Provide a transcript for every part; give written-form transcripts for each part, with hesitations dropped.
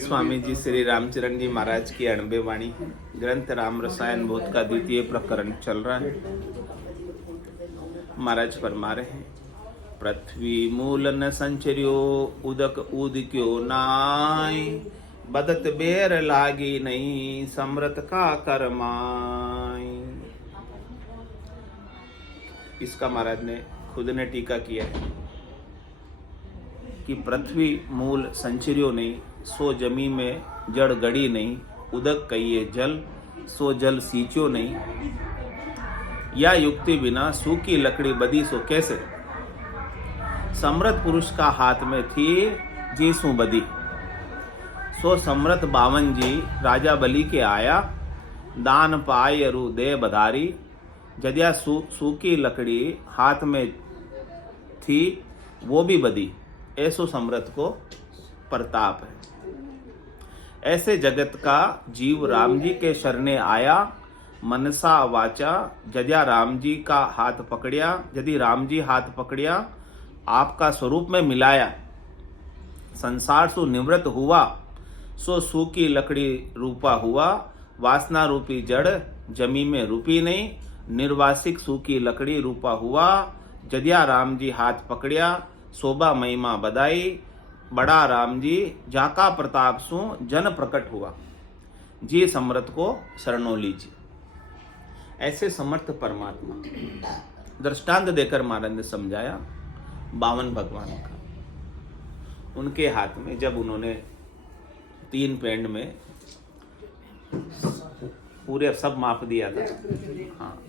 स्वामी जी श्री रामचरण जी महाराज की 98 वाणी ग्रंथ राम रसायन बोध का 2 प्रकरण चल रहा है। महाराज फरमा रहे हैं, पृथ्वी मूल न संचर्यो उदक उदिक्यो नाय, बदत बेर लागी नहीं समृत का करमाय। इसका महाराज ने खुद ने टीका किया है कि पृथ्वी मूल संचर्यो नहीं, सो जमी में जड़ गड़ी नहीं, उदक कहिए जल, सो जल सींचो नहीं, या युक्ति बिना सूखी लकड़ी बदी सो कैसे। समृत पुरुष का हाथ में थी जी सू बदी, सो समृत बावन जी राजा बलि के आया, दान पाय अरु दे बधारी, जदिया सूखी लकड़ी हाथ में थी वो भी बदी, ऐसो समृत को प्रताप है। ऐसे जगत का जीव राम जी के शरणे आया, मनसा वाचा जदिया राम जी का हाथ पकड़िया, यदि राम जी हाथ पकड़िया आपका स्वरूप में मिलाया, संसार सु निवृत्त हुआ, सो सूखी लकड़ी रूपा हुआ, वासना रूपी जड़ जमी में रूपी नहीं, निर्वासिक सूखी लकड़ी रूपा हुआ, जदिया राम जी हाथ पकड़िया शोभा महिमा बधाई, बड़ा राम जी जाका प्रताप सु जन प्रकट हुआ, जी समर्थ को शरणो लीजिए। ऐसे समर्थ परमात्मा दृष्टांत देकर महाराज ने समझाया 52 भगवान का। उनके हाथ में जब उन्होंने 3 पेंड में पूरे सब माप दिया था, हाँ,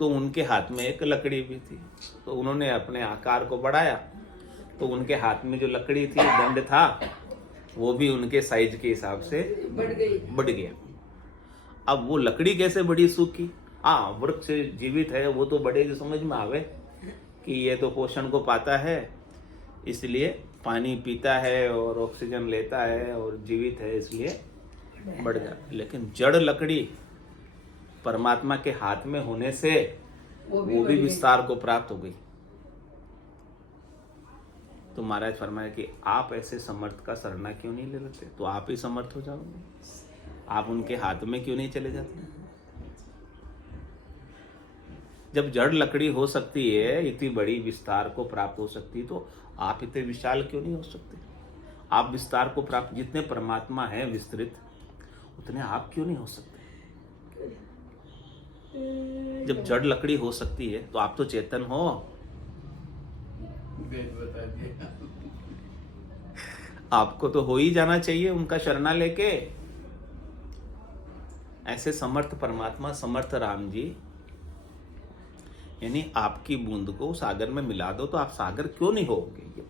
तो उनके हाथ में एक लकड़ी भी थी, तो उन्होंने अपने आकार को बढ़ाया, तो उनके हाथ में जो लकड़ी थी, दंड था, वो भी उनके साइज के हिसाब से बढ़ गया। अब वो लकड़ी कैसे बढ़ी सूखी? हाँ, वृक्ष जीवित है, वो तो बढ़ेगी, समझ में आवे कि ये तो पोषण को पाता है, इसलिए पानी पीता है और ऑक्सीजन लेता है और जीवित है, इसलिए बढ़ जाता। लेकिन जड़ लकड़ी परमात्मा के हाथ में होने से वो भी विस्तार को प्राप्त हो गई। तो महाराज फरमाया कि आप ऐसे समर्थ का सरना क्यों नहीं ले लेते, तो आप ही समर्थ हो जाओगे। आप उनके हाथ में क्यों नहीं चले जाते? जब जड़ लकड़ी हो सकती है, इतनी बड़ी विस्तार को प्राप्त हो सकती है, तो आप इतने विशाल क्यों नहीं हो सकते? आप विस्तार को प्राप्त, जितने परमात्मा है विस्तृत, उतने आप क्यों नहीं हो सकते? जब जड़ लकड़ी हो सकती है तो आप तो चेतन हो। आपको तो हो ही जाना चाहिए उनका शरणा लेके। ऐसे समर्थ परमात्मा, समर्थ राम जी, यानी आपकी बूंद को सागर में मिला दो तो आप सागर क्यों नहीं होगे?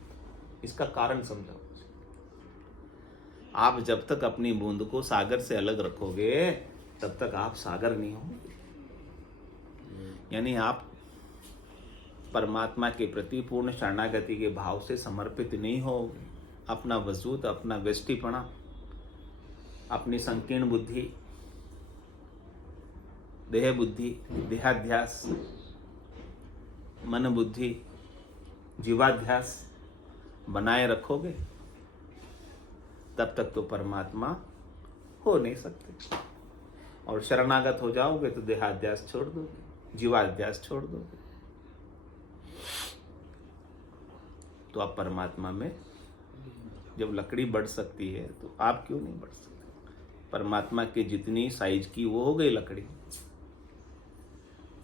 इसका कारण समझो। आप जब तक अपनी बूंद को सागर से अलग रखोगे तब तक आप सागर नहीं होंगे। यानी आप परमात्मा के प्रति पूर्ण शरणागति के भाव से समर्पित नहीं होगे। अपना वजूद, अपना व्यष्टिपना, अपनी संकीर्ण बुद्धि, देह बुद्धि, देहाध्यास, मन बुद्धि, जीवाध्यास बनाए रखोगे तब तक तो परमात्मा हो नहीं सकते। और शरणागत हो जाओगे तो देहाध्यास छोड़ दोगे, जीवाध्यास छोड़ दोगे, तो आप परमात्मा में जब लकड़ी बढ़ सकती है तो आप क्यों नहीं बढ़ सकते? परमात्मा के जितनी साइज की वो हो गई लकड़ी,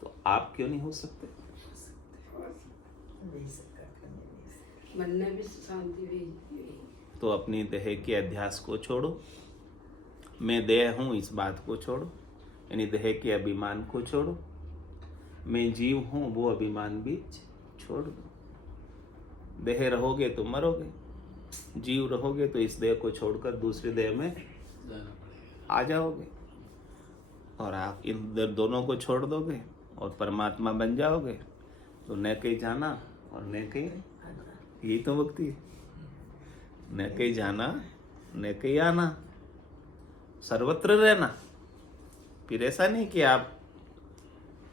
तो आप क्यों नहीं हो सकते? मन में भी शांति भी। तो अपनी देह के अध्यास को छोड़ो, मैं देह हूं इस बात को छोड़ो, यानी देह के अभिमान को छोड़ो, मैं जीव हूं वो अभिमान भी छोड़ दो। देह रहोगे तो मरोगे, जीव रहोगे तो इस देह को छोड़कर दूसरे देह में आ जाओगे, और आप इन दोनों को छोड़ दोगे और परमात्मा बन जाओगे, तो न कहीं जाना और न कहीं, यही तो मुक्ति है। न कहीं जाना न कहीं आना, सर्वत्र रहना। फिर ऐसा नहीं कि आप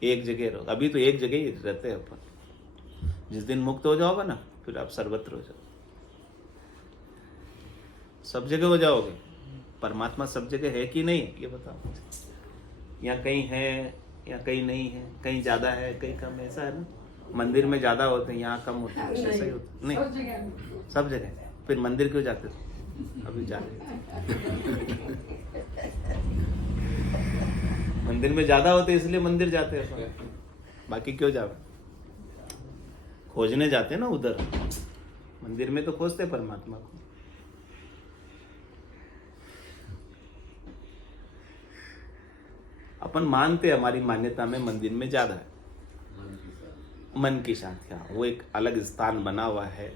एक जगह रहो, अभी तो एक जगह ही रहते हैं अपन। जिस दिन मुक्त हो जाओगे ना, फिर आप सर्वत्र हो जाओ। सब जगह हो जाओगे? परमात्मा सब जगह है कि नहीं, ये बताओ मुझे। या कहीं है या कहीं नहीं है, कहीं ज्यादा है कहीं कम है, ऐसा है ना? मंदिर में ज्यादा होते हैं, यहाँ कम होते हैं, ऐसा ही होता नहीं? सब जगह सब जगह। फिर मंदिर क्यों जाते थे? अभी जा रहे मंदिर में ज्यादा होते इसलिए मंदिर जाते हैं, बाकी क्यों जाओ? खोजने जाते हैं ना उधर, मंदिर में तो खोजते हैं परमात्मा को। अपन मानते हमारी मान्यता में मंदिर में ज्यादा है मन की शांति। हाँ, वो एक अलग स्थान बना हुआ है,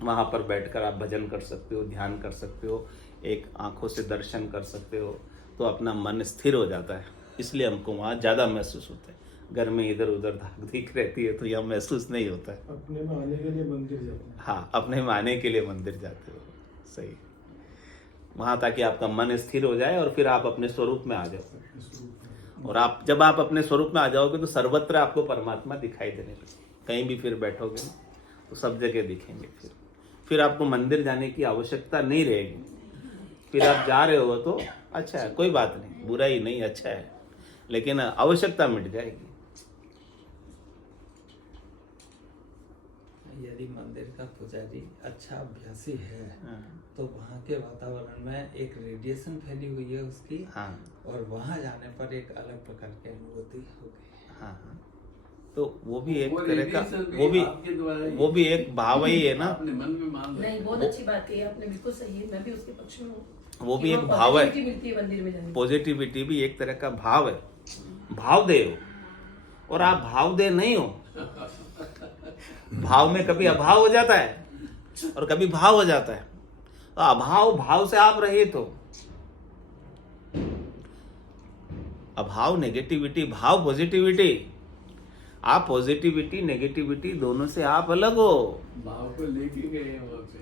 वहां पर बैठकर आप भजन कर सकते हो, ध्यान कर सकते हो, एक आंखों से दर्शन कर सकते हो, तो अपना मन स्थिर हो जाता है, इसलिए हमको वहाँ ज़्यादा महसूस होता है। घर में इधर उधर धाक धीक रहती है तो यहाँ महसूस नहीं होता है। अपने में आने के लिए मंदिर जाते हैं। हाँ, अपने में आने के लिए मंदिर जाते हो, सही। वहाँ ताकि आपका मन स्थिर हो जाए और फिर आप अपने स्वरूप में आ जाओ। और आप जब आप अपने स्वरूप में आ जाओगे तो सर्वत्र आपको परमात्मा दिखाई देने लगे। कहीं भी फिर बैठोगे ना तो सब जगह दिखेंगे। फिर आपको मंदिर जाने की आवश्यकता नहीं रहेगी। फिर आप जा रहे हो तो अच्छा है, कोई बात नहीं, बुरा ही नहीं, अच्छा है, लेकिन आवश्यकता मिट जाएगी। यदि मंदिर का पुजारी अच्छा अभ्यासी है हाँ, तो वहाँ के वातावरण में एक रेडिएशन फैली हुई है उसकी, हाँ, और वहाँ जाने पर एक अलग प्रकार की अनुभूति होगी। हाँ, हाँ। तो वो भी एक वो तरह का, radiation वो भी आपके द्वारा ही- वो भी एक भाव ही है ना। अपने मन में मान रहे नहीं, हैं। बहुत अच्छी बात है, आपने बिल्कुल सही है, मैं भी उसके पक्ष में हूँ। वो भी कि एक वहाँ भाव है। positivity मिलती है मंदिर में जाने की। पॉजिटिविटी भी एक तरह का भाव है, भाव दे हो। और आप भाव दे नहीं हो। भाव में कभी अभाव हो जाता है और कभी भाव हो जाता है। तो अभाव भाव से आप रहित हो। अभाव नेगेटिविटी, भाव पॉजिटिविटी। आप पॉजिटिविटी नेगेटिविटी दोनों से आप अलग हो। भाव को लेके गए हैं वहाँ पे।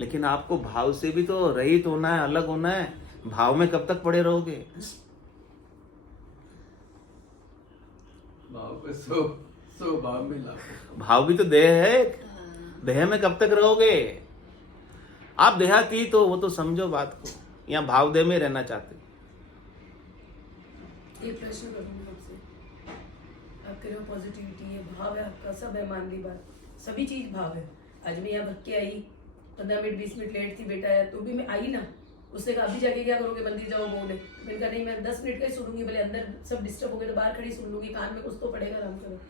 लेकिन आपको भाव से भी तो रहित होना है, अलग होना है। भाव में कब तक पड़े रहोगे? भाव को सो भाव में लाओ। भाव भी तो देह है, देह में कब तक रहोगे? आप देहातीत हो, वो तो समझो बात को। यहाँ भाव देह में रहना चाहते। ये प्रश्न करूंगी आपसे, आप कह रहे हो पॉजिटिविटी, ये भाव है आपका, सब है, मान ली बात, सभी चीज भाव है। आज मैं यहाँ भग के आई, 15 मिनट 20 मिनट लेट थी, बेटा आया तो भी मैं आई ना। उससे कहा अभी जाके क्या करोगे, मंदिर जाओ बोले। मैंने कहा नहीं, मैं 10 मिनट का ही सुनूंगी, भले अंदर सब डिस्टर्ब हो गए तो बाहर खड़ी सुन लूंगी, कान में कुछ तो पड़ेगा, राम करो।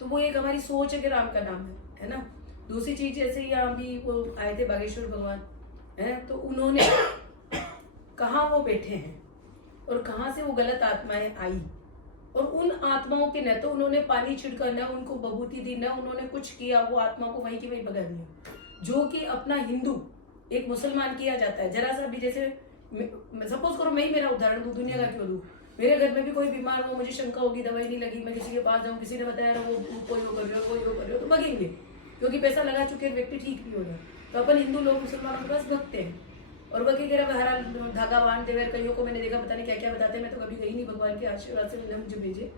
तो वो एक हमारी सोच है कि राम का नाम है ना। दूसरी चीज, जैसे यहाँ भी वो आए थे बागेश्वर भगवान है, तो उन्होंने कहाँ वो बैठे हैं और कहाँ से वो गलत आत्माएं आई, और उन आत्माओं के न तो उन्होंने पानी छिड़का, न उनको बबूती दी, न उन्होंने कुछ किया, वो आत्मा को वहीं की वहीं भगा दिया। जो कि अपना हिंदू एक मुसलमान किया जाता है। जरा सा भी, जैसे सपोज करो मैं ही मेरा उदाहरण दूं, दुनिया का क्यों दूं, मेरे घर में भी कोई बीमार हो, मुझे शंका होगी, दवाई नहीं लगी, मैं किसी के पास जाऊं, किसी ने बताया ना वो कोई वो कर रहे हो, कोई वो कर रहे हो, तो भगेंगे, क्योंकि पैसा लगा चुके व्यक्ति ठीक भी हो जाए। तो अपन हिंदू लोग मुसलमानों के पास भगते हैं और वह कह रहा हरा धागा बांधते हुए, कईयों को मैंने देखा, पता नहीं क्या क्या बताते हैं, मैं तो कभी गई नहीं, भगवान के आशीर्वाद से मैंने मुझे भेजे,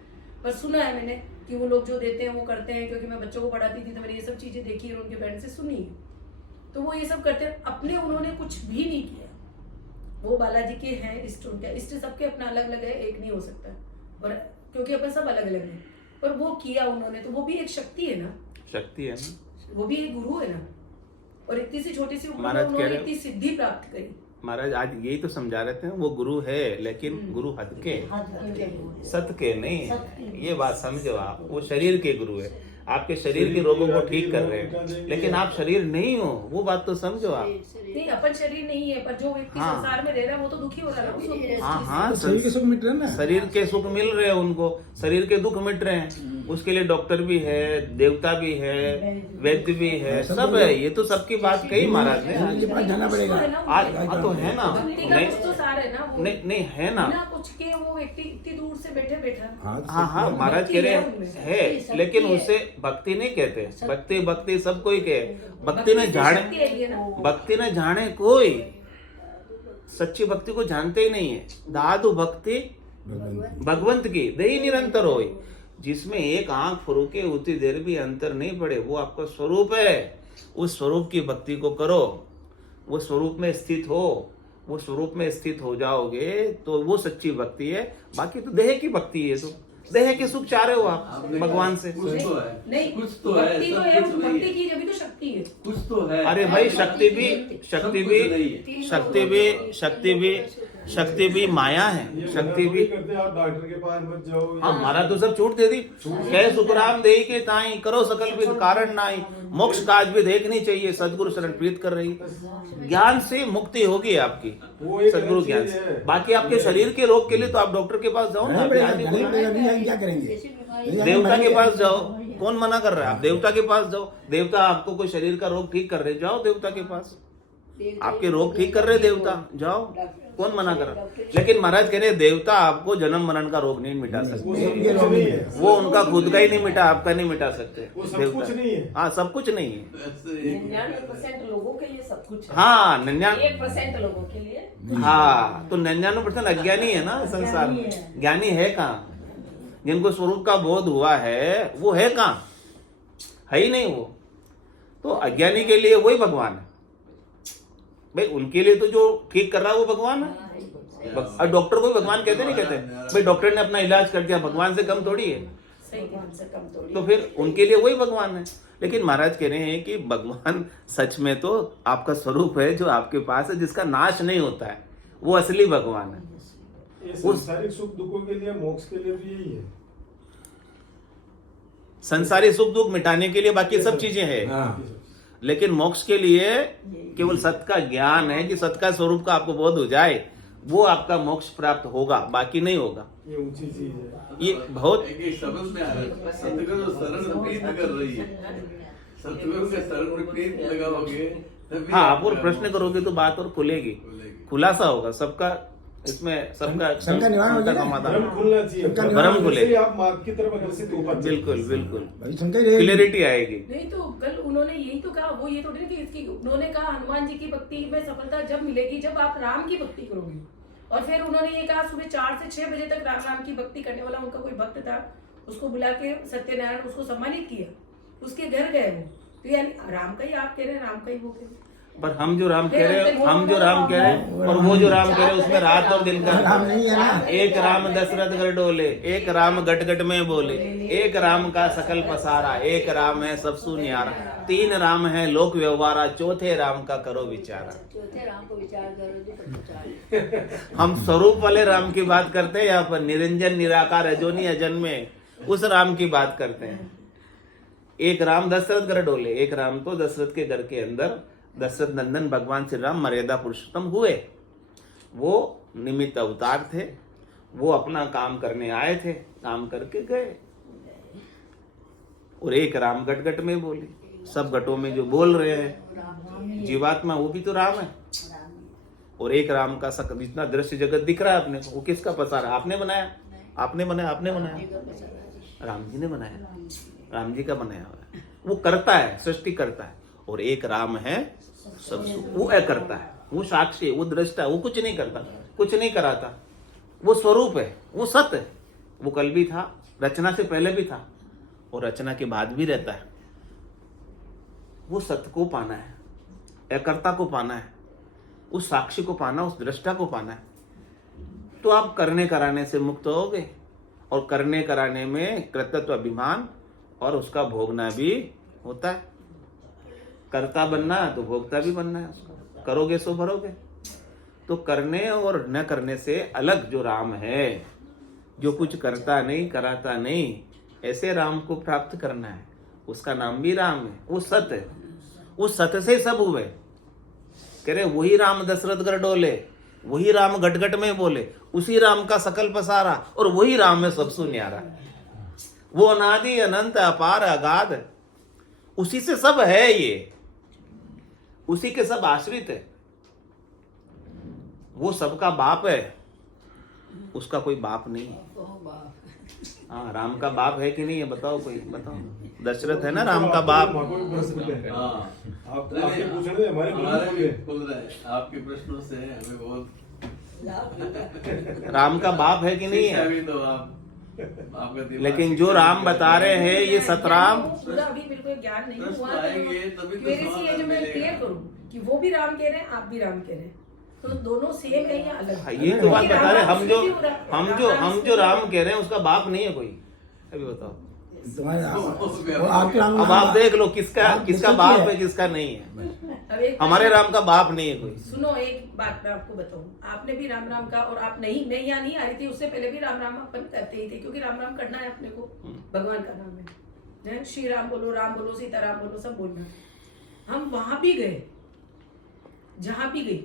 पर सुना है मैंने कि वो लोग जो देते हैं वो करते हैं, क्योंकि मैं बच्चों को पढ़ाती थी तो मैंने ये सब चीजें देखी और उनके पेरेंट्स से सुनी है। तो वो ये सब करते हैं, अपने उन्होंने कुछ भी नहीं किया। वो बालाजी के हैं इष्ट, उनका इष्ट सबके अपना अलग अलग है, एक नहीं हो सकता, और क्योंकि अपन सब अलग अलग हैं, पर वो किया उन्होंने, तो वो भी एक शक्ति है ना, शक्ति है ना, वो भी एक गुरु है ना। और इतनी सी छोटी सी उम्र में महाराज कह उन्होंने रहे- इतनी सिद्धि प्राप्त करी। महाराज आज यही तो समझा रहे थे, वो गुरु है लेकिन गुरु हद के, सत के नहीं। ये बात समझो आप, वो शरीर के गुरु है, आपके शरीर के रोगों को ठीक कर रहे हैं, लेकिन आप शरीर नहीं हो, वो बात तो समझो आप। नहीं, अपन शरीर नहीं है, पर जो व्यक्ति हाँ। संसार में रह रहा है वो तो दुखी हो रहा है ना उस वक्त। हाँ हाँ, तो शरीर के सुख मिट रहे हैं ना। शरीर के सुख मिल रहे हैं उनको, शरीर के दुख मिट रहे हैं, उसके लिए डॉक्टर भी है, देवता भी है, वैद्य भी है, सब है। ये तो सबकी बात कही महाराज ने। उनके पास जाना पड़ेगा। आज हाँ तो है ना, भक्ति का नहीं कुछ तो सार है ना, वो नहीं नहीं है ना। बिना कुछ के वो व्यक्ति इतनी दूर से बैठे बैठा। हाँ हाँ, महाराज कह रहे है, लेकिन उसे भक्ति नहीं कहते। भक्ति भक्ति सब कोई कहे, भक्ति ने शक्ति जाने, है ना। भक्ति ने जाने कोई, सच्ची भक्ति को जानते ही नहीं है। दादु भक्ति भगवंत की दही निरंतर होई, जिसमें एक आंख फुरुके उतनी देर भी अंतर नहीं पड़े, वो आपका स्वरूप है। उस स्वरूप की भक्ति को करो, वो स्वरूप में स्थित हो, वो स्वरूप में स्थित हो जाओगे तो वो सच्ची भक्ति है। बाकी तो देह की भक्ति है, तो देह के सुख चाह रहे हो आप भगवान से। कुछ तो है, नहीं, कुछ तो है, भक्ति तो सब है, कुछ नहीं भक्ति है। की जब भी तो शक्ति है। कुछ तो है। अरे भाई शक्ति भी शक्ति भी माया है, शक्ति भी। करते आप डॉक्टर के पास मत जाओ। हाँ, महाराज तो सब छूट दे दी, कह सुखराम दे के ताई करो सकल विद कारण नाई, मोक्ष काज भी देखनी चाहिए, सदगुरु शरण प्रीत कर रही। ज्ञान से मुक्ति होगी आपकी, वो एक सदगुरु अलग ज्ञान चीज से। है। बाकी आपके शरीर के रोग के लिए तो आप डॉक्टर के पास जाओ ना, नहीं अभी पड़ेगा, आदमी नहीं बोल पड़ेगा, रहा नहीं आएंगे, क्या करेंगे? है। देवता के पास जाओ, कौन मना कर रहा है? आप देवता के पास जाओ, देवता आपको कोई शरीर का रोग ठीक कर रहे, जाओ देवता के पास, आपके रोग ठीक कर रहे देवता, जाओ, कौन मना कर रहा? लेकिन महाराज कह रहे देवता आपको जन्म मरण का रोग नहीं मिटा सकते, ये रोग नहीं है। वो उनका खुद का ही नहीं मिटा, आपका नहीं मिटा सकते। वो सब कुछ नहीं है। हाँ, सब कुछ नहीं है। 99% लोगों के लिए सब कुछ है। हाँ 99, 1% लोगों के लिए हाँ तो 99% अज्ञानी है ना संसार में। ज्ञानी है कहाँ? जिनको स्वरूप का बोध हुआ है वो है कहाँ? है ही नहीं वो। तो अज्ञानी के लिए वही भगवान है भाई, उनके लिए तो जो ठीक कर रहा है वो भगवान है। और डॉक्टर को भी भगवान कहते नहीं कहते भाई, डॉक्टर ने अपना इलाज कर दिया, भगवान से कम थोड़ी है। सही ध्यान से कम थोड़ी। तो फिर उनके लिए वही भगवान है। लेकिन महाराज कह रहे हैं कि भगवान सच में तो आपका स्वरूप है जो आपके पास है, जिसका नाश नहीं होता है, वो असली भगवान है। ये संसारिक सुख दुखों के लिए, मोक्ष के लिए भी यही है। संसारी सुख दुख मिटाने के लिए बाकी सब चीजें हैं, लेकिन मोक्ष के लिए केवल सत्य का ज्ञान है कि सत्य का स्वरूप का आपको बोध हो जाए, वो आपका मोक्ष प्राप्त होगा, बाकी नहीं होगा। ये ऊंची चीज है। ये बहुत एक एक शब्द में आ रहा है, सतगुरु शरण प्रीत कर रही है। सतगुरु के शरण में प्रीत लगाओगे तभी हाँ, आप और आपका प्रश्न करोगे तो बात और खुलेगी, खुलासा होगा सबका, इसमें सबका शंका निवारण हो जाएगा। समाधान। भ्रम खुलना चाहिए। भ्रम खुले। जैसे ही आप मार्ग की तरफ अग्रसित हो पाते हैं। बिल्कुल बिल्कुल भाई शंका ही रहेगी। क्लियरिटी आएगी। नहीं तो कल उन्होंने यही तो कहा, वो ये थोड़ी ना कि इसकी, उन्होंने कहा हनुमान जी की भक्ति में सफलता जब मिलेगी जब आप राम की भक्ति करोगे। और फिर उन्होंने ये कहा सुबह 4 से 6 बजे तक राम की भक्ति करने वाला उनका कोई भक्त था, उसको बुला के सत्यनारायण उसको सम्मानित किया, उसके घर गए वो। तो यानी राम का ही आप कह रहे हैं, राम का ही वो कह रहे हैं। पर हम जो राम कह रहे हैं, हम जो राम कह रहे हैं और वो जो राम कह रहे हैं, उसमें रात और दिन का राम नहीं है ना। एक राम दशरथ घर डोले, एक राम गट गट में बोले, एक राम का सकल पसारा, एक राम है सब सुनियारा, 3 राम है लोक व्यवहारा, चौथे राम का करो विचारा। चौथे राम को विचार करो जी, तब विचार। हम स्वरूप वाले राम की बात करते हैं, यहाँ पर निरंजन निराकार अजोनी अजन्मे उस राम की बात करते हैं। एक राम दशरथ घर डोले, एक राम तो दशरथ के घर के अंदर दशरथ नंदन भगवान श्री राम मर्यादा पुरुषोत्तम हुए। वो निमित्त अवतार थे, वो अपना काम करने आए थे, काम करके गए। और एक राम गट गट में बोले, सब गटों में जो बोल रहे हैं जीवात्मा वो भी तो राम है। और एक राम का जितना दृश्य जगत दिख रहा है अपने को, वो किसका पसारा? आपने बनाया, आपने बनाया, आपने बनाया, राम जी ने बनाया, राम जी का बनाया हुआ है। वो करता है, सृष्टि करता है। और एक राम है सब, वो करता है, वो साक्षी है, वो दृष्टा है, वो कुछ नहीं करता, कुछ नहीं कराता, वो स्वरूप है, वो सत्य है। वो कल भी था, रचना से पहले भी था और रचना के बाद भी रहता है। वो सत्य को पाना है, एकर्ता को पाना है, उस साक्षी को पाना, उस दृष्टा को पाना है, तो आप करने कराने से मुक्त होगे। और करने कराने में कृतत्व अभिमान और उसका भोगना भी होता है। करता बनना तो भोगता भी बनना है उसका, करोगे सो भरोगे। तो करने और न करने से अलग जो राम है, जो कुछ करता नहीं कराता नहीं, ऐसे राम को प्राप्त करना है। उसका नाम भी राम है, वो सत्य है, उस सत्य से सब हुए। कह रहे वही राम दशरथ घर डोले, वही राम गट गट में बोले, उसी राम का सकल पसारा, और वही राम है सबसु न्यारा। वो अनादि अनंत अपार अगाध, उसी से सब है, ये उसी के सब आश्रित है। वो सबका बाप है, उसका कोई बाप नहीं है। हाँ, राम का बाप है कि नहीं है? बताओ, कोई बताओ। दशरथ है ना राम का बाप। हाँ। आपके पूछने में हमारे हमारे खुल भी गए। खुल रहा है, आपके प्रश्नों से हमें बहुत राम का बाप है कि नहीं है? अभी तो आपका दिमाग लेकिन जो राम बता रहे हैं ये सतराम। पूरा अभी मेरे को ज्ञान नहीं प्रश्न हुआ, आएंगे तभी तो क्वेरी सी है जो मैं समाधान क्लियर मिलेगा। करूं कि वो भी राम कह रहे हैं, आप भी राम कह रहे हैं, तो दोनों सेम है या अलग? हाँ, ये तो बात बता रहे हैं। हम जो राम कह रहे हैं उसका बाप नहीं है कोई। अभी बताओ, तुम्हारे वो आपके राम अब आप देख लो किसका बाप है किसका नहीं है। अब एक हमारे राम का बाप नहीं है कोई। सुनो, एक बात मैं आपको बताऊं, आपने भी राम राम का, और आप नहीं, मैं यहाँ नहीं आ रही थी, उससे पहले भी राम राम अपन करते ही थे, क्योंकि राम राम करना है अपने को, भगवान का नाम है, श्री राम बोलो, सीता राम बोलो, सब बोलना। हम वहां भी गए, जहां भी गई,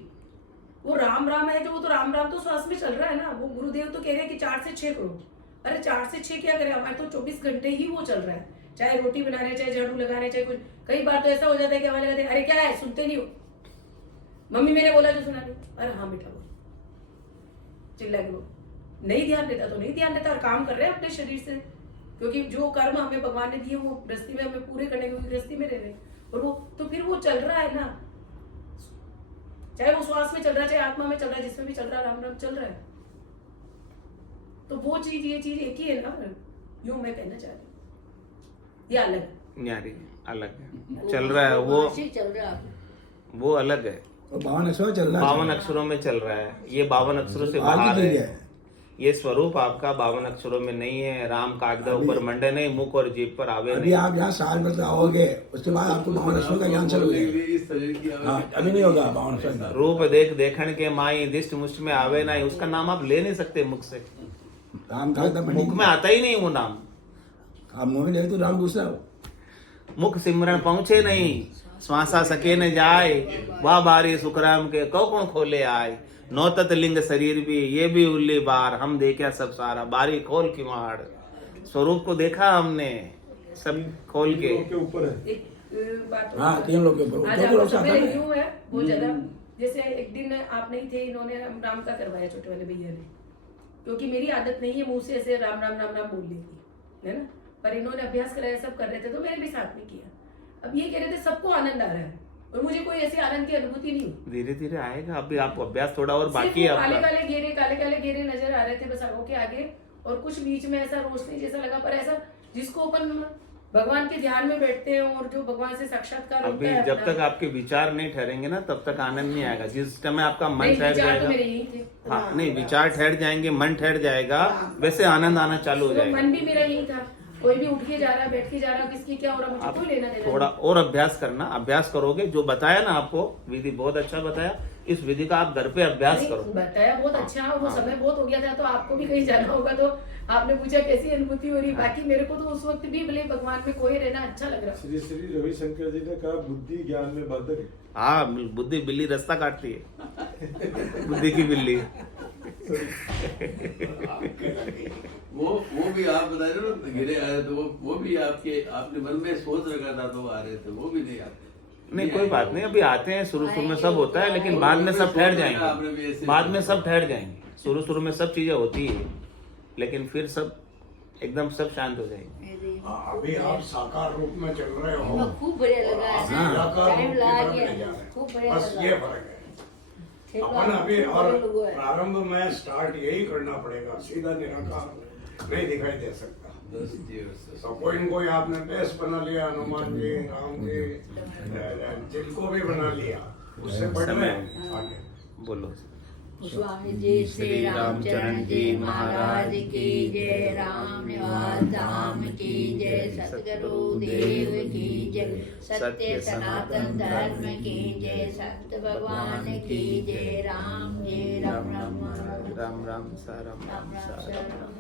वो राम राम है जो, वो तो राम राम तो श्वास में चल रहा है ना। वो गुरुदेव तो कह रहे हैं कि 4 से 6 करो। अरे 4 से 6 क्या करें, हमारे तो 24 घंटे ही वो चल रहा है, चाहे रोटी बना रहे, चाहे झाड़ू लगा रहे, चाहे कुछ। कई बार तो ऐसा हो जाता है कि हमारे कहते हैं, अरे क्या है, सुनते नहीं हो, मम्मी मैंने बोला जो सुना नहीं, अरे हाँ बेटा बोल, चिल्ला के बोल, नहीं ध्यान देता तो नहीं ध्यान देता, और काम कर रहे हैं अपने शरीर से, क्योंकि जो कर्म हमें भगवान ने दिए वो गृहस्थी में हमें पूरे करने, क्योंकि गृहस्थी में रह रहे हैं, और वो तो फिर वो चल रहा है ना, चाहे वो श्वास में चल रहा है, चाहे आत्मा में चल रहा है, जिसमें भी चल रहा है, राम राम चल रहा है। तो वो चीज, ये चीज एक ही है ना, यूं मैं कहना चाह रही हूँ। ये अलग यारी अलग है, चल रहा है वो चल रहा है। वो अलग है, वो 52 अक्षर चल रहा है। 52 अक्षरों में चल रहा है, ये 52 अक्षरों से बाहर की बाहर चीज है। है। ये स्वरूप आपका 52 अक्षरों में नहीं है। राम कागदा ऊपर मंडे नहीं, मुख और जीभ पर आवे अभी नहीं। आप यहाँ साल भर आओगे, उसके बाद आपको 52 अक्षर का ज्ञान चल गया। इस शरीर की हाँ, अभी नहीं होगा 52 अक्षर का। रूप देख देखण के माई दिष्ट मुष्ट में आवे नहीं, उसका नाम आप ले नहीं सकते मुख से। राम का था मुख में आता ही नहीं वो नाम। आप मुंह में ले तो राम दूसरा हो। मुख सिमरन पहुंचे नहीं, श्वासा सके न जाए, वाह बारी सुखराम के कौन खोले आए। नौतत लिंग शरीर भी ये भी उल्ली बार, हम देखा सब सारा बारी खोल की मार। स्वरूप को देखा हमने सब खोल के। के ऊपर है। एक बात और- हाँ, 3 लोग के ऊपर। आज 2 आपको लोग से सब आता में है। यूं है बहुत ज्यादा। जैसे एक दिन आप नहीं थे, इन्होंने राम का करवाया छोटे वाले भैया ने, क्योंकि मेरी आदत नहीं है मुंह से ऐसे राम राम राम राम बोलने की, है ना, पर इन्होंने अभ्यास कराया, सब कर रहे थे, तो मैंने भी साथ में किया। अब ये कह रहे थे सबको आनंद आ रहा है, और मुझे कोई ऐसी आनंद की अनुभूति नहीं हुई। धीरे धीरे आएगा, अभी आपको अभ्यास थोड़ा और बाकी है सिर्फ वो आपका। काले काले घेरे नजर आ रहे थे बस आंखों के आगे, और कुछ बीच में ऐसा रोशनी जैसा लगा, पर ऐसा जिसको अपन भगवान के ध्यान में बैठते हैं और जो भगवान से साक्षात्कार होता अभी है जब अपना। तक आपके विचार नहीं ठहरेंगे ना, तब तक आनंद नहीं आएगा। जिस समय आपका मन नहीं, ठहर विचार तो जाएगा, मेरे यही थे। हाँ नहीं, विचार ठहर जाएंगे, मन ठहर जाएगा, वैसे आनंद आना चालू हो तो जाएगा। मन भी मेरा यही था, कोई भी उठ के जा रहा, बैठ के जा रहा, किसकी क्या हो रहा, मुझे आप कोई लेना देना थोड़ा नहीं। और अभ्यास करना, अभ्यास करोगे, जो बताया ना आपको विधि बहुत अच्छा बताया, इस विधि का आप घर पे अभ्यास नहीं, करो। बताया बहुत अच्छा, वो हाँ। समय बहुत हो गया था, तो आपको भी कहीं जाना होगा, तो आपने पूछा कैसी अनुभूति हो रही। बाकी मेरे को तो उस वक्त भी भले भगवान में खोए रहना अच्छा लग रहा। श्री श्री रविशंकर जी ने कहा बुद्धि ज्ञान में बाधक है। हाँ, बुद्धि बिल्ली रास्ता काटती है, बुद्धि की बिल्ली। वो भी आप बता रहे हो ना, घिरे आ रहे थे, वो भी आपने मन में सोच रखा था तो आ रहे थे, वो भी नहीं आते। नहीं कोई बात नहीं, अभी आते हैं, शुरू शुरू में सब होता है, लेकिन बाद में सब ठहर जाएंगे। बाद में सब ठहर जाएंगे। शुरू शुरू में सब चीजें होती है, लेकिन फिर सब एकदम सब शांत हो जाएंगे। अभी आप साकार रूप में चल रहे हो। मैं खूब बढ़िया लगा है, निराकार टाइम रूप की लगा तरफ ले जा गया, रहे हैं। खूब बढ़िया बस लगा। ये फर्क है। अपन अभी और प्रारंभ में स्टार्ट यही करना पड़ेगा, सीधा निराकार नहीं दिखाई दे सकता। तो कोई न कोई आपने बेस बना लिया, हनुमान जी, राम जी, जिनको भी बना लिया, उससे बढ़ में आगे बोलो। स्वामी जी श्री रामचरण जी महाराज की जय, राम निवास धाम की जय, सतगुरु देव की जय, सत्य सनातन धर्म की जय, सत्य भगवान की जय, राम जय, राम राम राम राम सा राम राम सा राम।